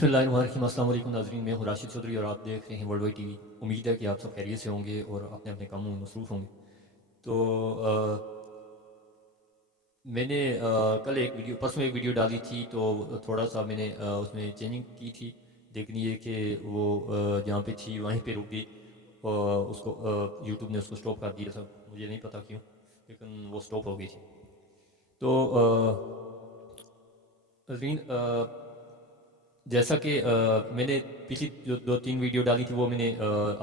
बिस्मिल्लाहिर्रहमानिर्रहीम। अस्सलाम वालेकुम नाज़रीन, मैं हूँ राशिद चौधरी और आप देख रहे हैं वर्ल्ड वाइड टीवी। उम्मीद है कि आप सब खैरियत से होंगे और अपने अपने कामों में मसरूफ़ होंगे। तो मैंने कल एक वीडियो परसों एक वीडियो डाली थी, तो थोड़ा सा मैंने उसमें चेंजिंग की थी। लेकिन ये कि वो जहाँ पे थी वहीं पे रुक गई और उसको यूट्यूब ने उसको स्टॉप कर दिया था। मुझे नहीं पता क्यों, लेकिन वो स्टॉप हो गई थी। तो नाज़रीन, जैसा कि मैंने पिछली जो 2-3 वीडियो डाली थी वो मैंने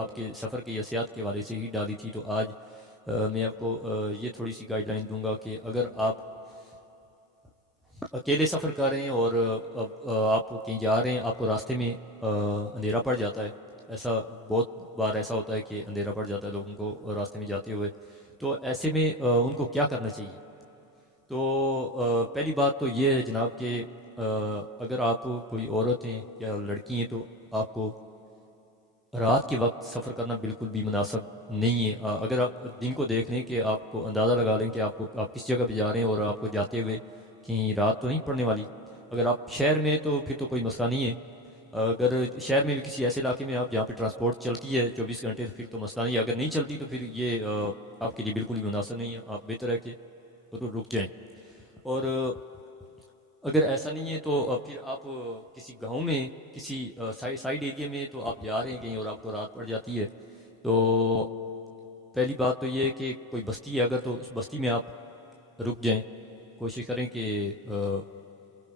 आपके सफ़र के यासियात के हवाले से ही डाली थी। तो आज मैं आपको ये थोड़ी सी गाइडलाइन दूंगा कि अगर आप अकेले सफ़र कर रहे हैं और आप कहीं जा रहे हैं, आपको रास्ते में अंधेरा पड़ जाता है। ऐसा बहुत बार ऐसा होता है कि अंधेरा पड़ जाता है लोगों को रास्ते में जाते हुए। तो ऐसे में उनको क्या करना चाहिए? तो पहली बात तो ये है जनाब कि अगर आप कोई औरत हैं या लड़की हैं तो आपको रात के वक्त सफ़र करना बिल्कुल भी मुनासिब नहीं है। अगर आप दिन को देख लें कि आपको अंदाज़ा लगा लें कि आप किस जगह पे जा रहे हैं और आपको जाते हुए कहीं रात तो नहीं पड़ने वाली। अगर आप शहर में तो फिर तो कोई मसला नहीं है। अगर शहर में भी किसी ऐसे इलाके में आप जहाँ पे ट्रांसपोर्ट चलती है 24 घंटे, तो फिर तो मसला नहीं है। अगर नहीं चलती तो फिर ये आपके लिए बिल्कुल भी मुनासिब नहीं है। आप बेहतर है कि रुक जाएँ। और अगर ऐसा नहीं है तो फिर आप किसी गांव में किसी साइड एरिया में तो आप जा रहे हैं कहीं और आपको रात पड़ जाती है। तो पहली बात तो ये है कि कोई बस्ती है अगर, तो उस बस्ती में आप रुक जाएं। कोशिश करें कि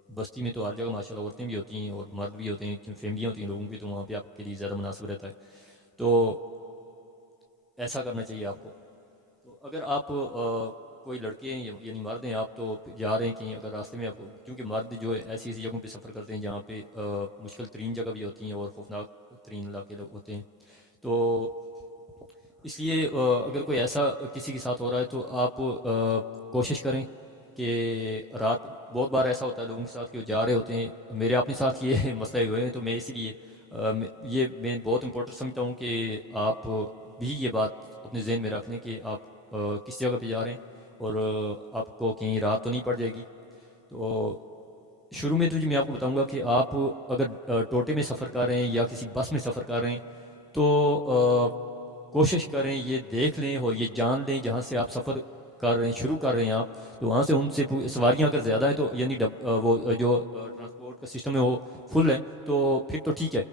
बस्ती में तो हर जगह माशाल्लाह औरतें भी होती हैं और मर्द भी होते हैं, फैमिलियाँ होती हैं लोगों की, तो वहाँ पे आपके लिए ज़्यादा मुनासिब रहता है। तो ऐसा करना चाहिए आपको। तो अगर आप कोई लड़के हैं यानी मर्द हैं, आप तो जा रहे हैं कहीं, अगर रास्ते में आपको, क्योंकि मर्द जो है ऐसी ऐसी जगहों पे सफ़र करते हैं जहाँ पे मुश्किल तरीन जगह भी होती हैं और खौफनाक तरीन इलाके लोग होते हैं। तो इसलिए अगर कोई ऐसा किसी के साथ हो रहा है तो आप कोशिश करें कि रात, बहुत बार ऐसा होता है लोगों के साथ कि वो जा रहे होते हैं, मेरे अपने साथ ये मसले हुए हैं। तो मैं इसीलिए ये मैं बहुत इंपॉर्टेंट समझता हूँ कि आप भी ये बात अपने जहन में रख लें कि आप किस जगह पे जा रहे हैं और आपको कहीं रात तो नहीं पड़ जाएगी। तो शुरू में तो जी मैं आपको बताऊंगा कि आप अगर टोटे में सफ़र कर रहे हैं या किसी बस में सफ़र कर रहे हैं तो कोशिश करें, ये देख लें और ये जान लें जहाँ से आप सफ़र कर रहे हैं, शुरू कर रहे हैं आप, तो वहाँ से उनसे सवारियाँ अगर ज़्यादा है तो यानी वो जो ट्रांसपोर्ट का सिस्टम है वो फुल है तो फिर तो ठीक है।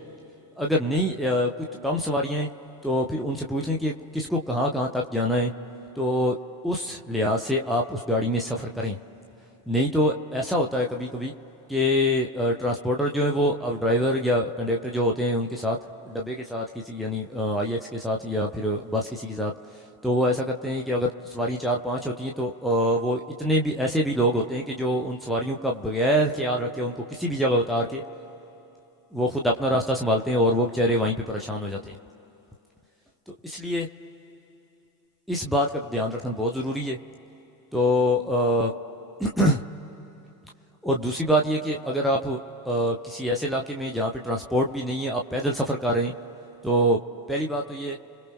अगर नहीं कुछ कम सवारियाँ हैं तो फिर उनसे पूछ लें कि किसको कहाँ कहाँ तक जाना है, तो उस लिहाज से आप उस गाड़ी में सफ़र करें। नहीं तो ऐसा होता है कभी कभी कि ट्रांसपोर्टर जो है वो, अब ड्राइवर या कंडक्टर जो होते हैं उनके साथ, डब्बे के साथ किसी यानी IX के साथ या फिर बस किसी के साथ, तो वो ऐसा करते हैं कि अगर सवारी 4-5 होती हैं तो वो इतने भी ऐसे भी लोग होते हैं कि जो उन सवारियों का बगैर ख्याल रखे उनको किसी भी जगह उतार के वो खुद अपना रास्ता संभालते हैं और वो बेचारे वहीं पे परेशान हो जाते हैं। तो इसलिए इस बात का ध्यान रखना बहुत ज़रूरी है। तो और दूसरी बात यह कि अगर आप किसी ऐसे इलाके में जहाँ पे ट्रांसपोर्ट भी नहीं है, आप पैदल सफ़र कर रहे हैं, तो पहली बात तो ये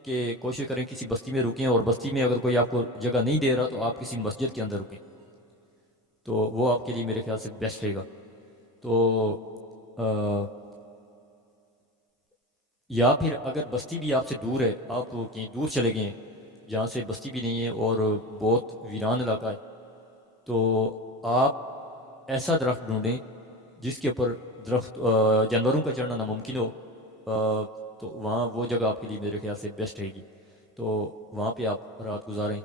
कि कोशिश करें किसी बस्ती में रुकें, और बस्ती में अगर कोई आपको जगह नहीं दे रहा तो आप किसी मस्जिद के अंदर रुकें, तो वो आपके लिए मेरे ख्याल से बेस्ट रहेगा। तो या फिर अगर बस्ती भी आपसे दूर है, आप कहीं दूर चले गए हैं जहाँ से बस्ती भी नहीं है और बहुत वीरान इलाका है, तो आप ऐसा दरख्त ढूंढें जिसके ऊपर दरख्त जानवरों का चढ़ना नामुमकिन हो। तो वहाँ वो जगह आपके लिए मेरे ख्याल से बेस्ट रहेगी, तो वहाँ पे आप रात गुजारें।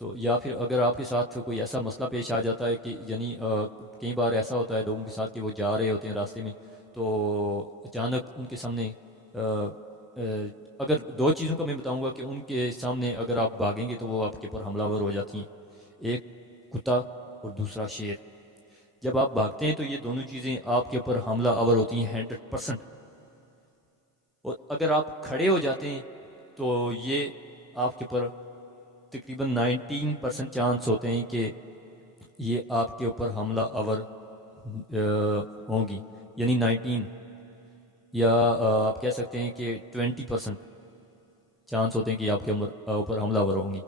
तो या फिर अगर आपके साथ कोई ऐसा मसला पेश आ जाता है कि यानी कई बार ऐसा होता है लोगों के साथ कि वो जा रहे होते हैं रास्ते में, तो अचानक उनके सामने अगर दो चीज़ों का मैं बताऊंगा कि उनके सामने अगर आप भागेंगे तो वो आपके ऊपर हमलावर हो जाती हैं। एक कुत्ता और दूसरा शेर। जब आप भागते हैं तो ये दोनों चीज़ें आपके ऊपर हमला आवर होती हैं 100%। और अगर आप खड़े हो जाते हैं तो ये आपके ऊपर तकरीबन 19% चांस होते हैं कि ये आपके ऊपर हमला आवर होंगी, यानी 19, या आप कह सकते हैं कि 20% चांस होते हैं कि आपके ऊपर हमलावर होंगी,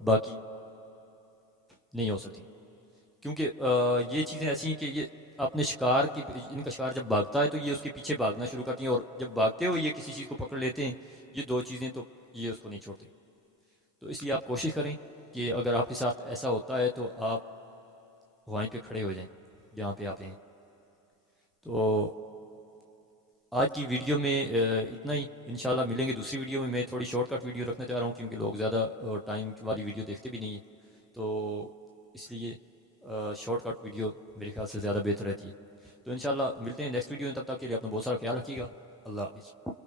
बाकी नहीं हो सकती। क्योंकि ये चीज़ें ऐसी हैं कि ये اپنے شکار کی، ان کا شکار جب بھاگتا ہے تو یہ اس کے پیچھے بھاگنا شروع کرتی ہیں، اور جب بھاگتے ہوئے یہ کسی چیز کو پکڑ لیتے ہیں، یہ دو چیزیں تو یہ اس کو نہیں چھوڑتے. تو اس لیے آپ کوشش کریں کہ اگر آپ کے ساتھ ایسا ہوتا ہے تو آپ وہیں پہ کھڑے ہو جائیں جہاں پہ آپ ہیں. تو آج کی ویڈیو میں اتنا ہی. انشاءاللہ ملیں گے دوسری ویڈیو میں. میں تھوڑی شارٹ کٹ ویڈیو رکھنا چاہ رہا ہوں کیونکہ لوگ زیادہ ٹائم والی ویڈیو دیکھتے بھی نہیں ہیں، تو اس لیے شارٹ کٹ ویڈیو میرے خیال سے زیادہ بہتر رہتی ہے. تو انشاءاللہ ملتے ہیں نیکسٹ ویڈیو میں. تب تک کے لیے اپنا بہت سارا خیال رکھیے گا. اللہ حافظ.